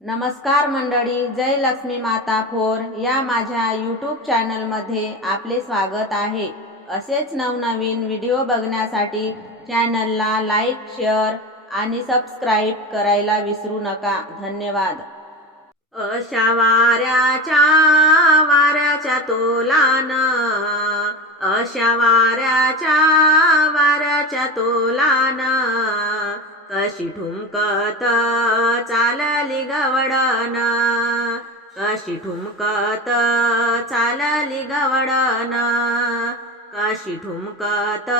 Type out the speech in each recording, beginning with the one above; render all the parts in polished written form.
नमस्कार मंडळी, जय लक्ष्मी माता फोर या माझ्या यूट्यूब चॅनलमध्ये आपले स्वागत आहे। असेच नवनवीन व्हिडिओ बघण्यासाठी चॅनलला लाईक, शेअर आणि सबस्क्राईब करायला विसरू नका। धन्यवाद। अशा वाऱ्याच्या तोलानं, अशा वाऱ्याच्या तोलानं कशी ठुमकत चालली गवळण, कशी ठुमकत चालली गवळण, कशी ठुमकत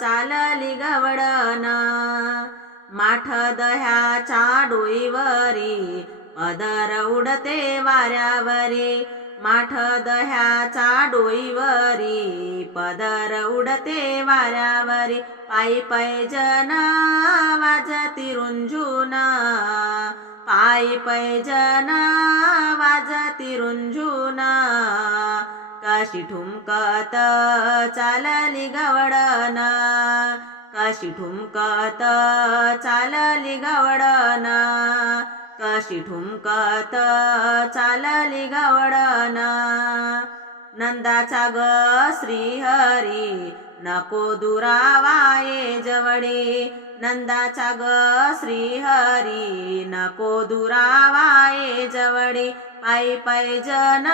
चालली गवळण। माठ दह्याच्या डोईवरी पदर उडते वाऱ्यावरी, माठ दह्याचा डोईवरी पदर उडते वाऱ्यावरी। पायी पैजण वाजती रुंझुन, पायी पैजण वाजती रुंझुन, कशी ठुमकत चालली गवळण, कशी ठुमकत चालली गवळण, कशी ठुमकत चालली गवळण। नंदाचा ग श्रीहरी नको दुरावाये जवळी, नंदाचा ग श्रीहरी नको दुरावाये जवळी। पायी पैजण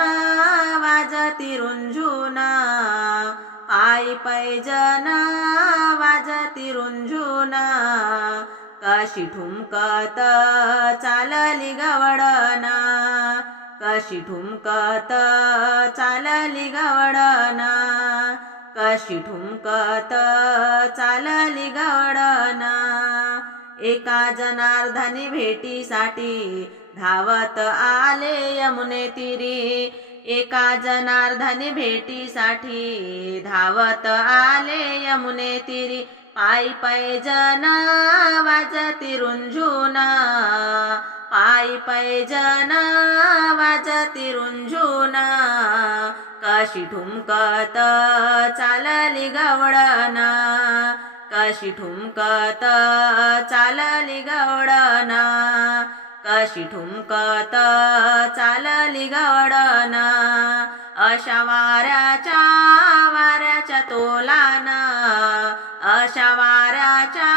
वाजती रुंझुन, पायी पैजण वाजती रुंझुन, कशी ठुमकत चालली गवळण, कशी ठुमकत चालली गवळण, कशी ठुमकत चालली गवळण। एका जनार्दनी भेटीसाठी धावत आले यमुने तीरी, एका जनार्दनी भेटीसाठी धावत आले यमुने तीरी। पायी पैजण वाजती रुंझुन, पायी पैजण वाजती रुंझुन, कशी ठुमकत चालली गवळण, कशी ठुमकत चालली गवळण, कशी ठुमकत चालली गवळण। अशा वाऱ्याच्या तोलानं, अशा वाऱ्याच्या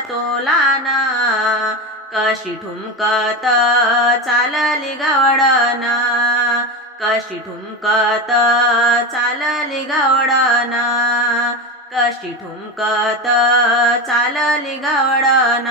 तोलानं कशी ठुमकत चालली गवळण, कशी ठुमकत चालली गवळण, कशी ठुमकत चालली गवळण।